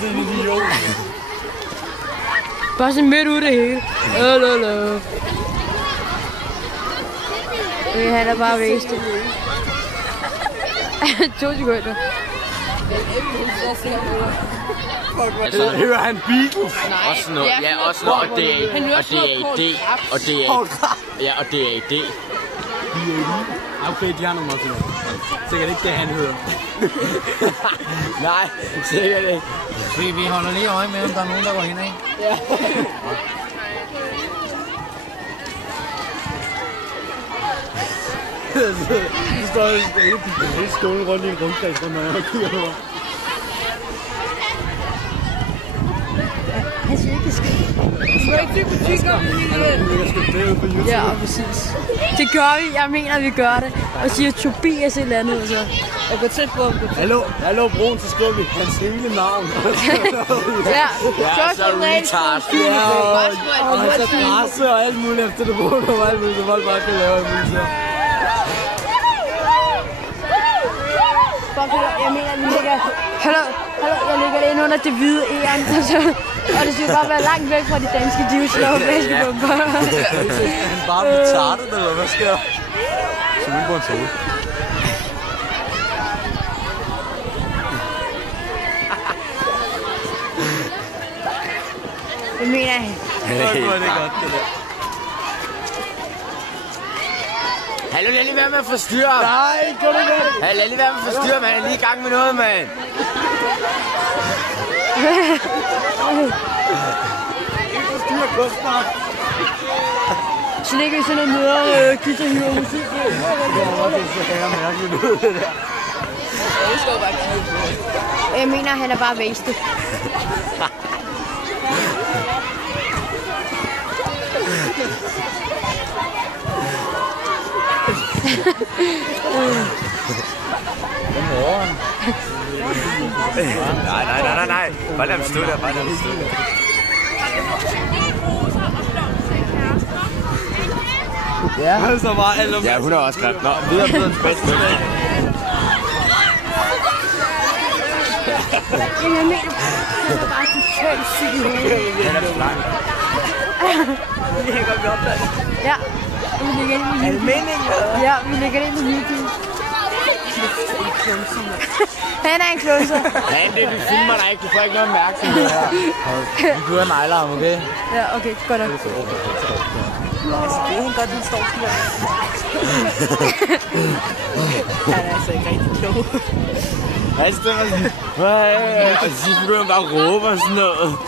Det er en idiot. Bare sådan midt ud det hele. Okay, han er bare wasted. 2 sekunder. Hører han Beatles? Også noget, ja, også noget, og DAD, og DAD. Okay, de har nogle også noget. Sikkert ikke det, han hører. Nej, sikkert ikke. Vi holder lige øje med, om der er nogen, der går hen, ikke? Ja. Det står hele skolen rundt i en rundkreds, når jeg kigger på mig. Han siger ikke, det skal. Du må ikke dybe butikker. Jeg skal det ud på YouTube. Ja, præcis. Det gør vi. Jeg mener, vi gør det. Og siger Tobias et eller andet, så. Jeg går tæt på ham. Hallo, broen, så skriver vi hans hele navn. Ja, så retard. Ja, og hans adresse og alt muligt efter det broen, og alt muligt, så folk bare kan lave alt muligt så. Jeg mener, vi ligger... Hallo, jeg ligger det inde under det hvide æren. Og det skal bare være langt væk fra de danske divslår og flæskebomber. Han bare retardet, eller hvad sker der? Som ikke på en tog. Det mener jeg. Det er godt, det der. Hallo, lad lige være med at forstyrre. Nej, gør det godt. Hallo, lad lige være med at forstyrre, man er lige i gang med noget, mand. Forstyrre kunstner. Så ligger vi sådan noget møder og guitarhiver musik. Det ser mærkeligt ud, det der. Jeg skal jo bare kigge på. Jeg mener, han er bare wasted. Godmorgen. Nej. Bare lad dem stå der, Ja, så var alle. Ja, hun er også grim. Nå, videre på den bedste. Jeg mener, han er bare totalt syg i hovedet. Den er for lang. Vi hænger godt op der. Ja, vi lægger ind i YouTube. Ja, vi lægger det ind i YouTube. Han er en klunser. Nej, det du filmer dig ikke. Du får ikke noget opmærksomhed her. Vi burde nejle ham, okay? Ja, okay, godt nok. Altså, det er hun godt, den står sådan. Han er altså ikke rigtig klog. Han stemmer sådan. Og så begynder han bare at råbe og sådan noget.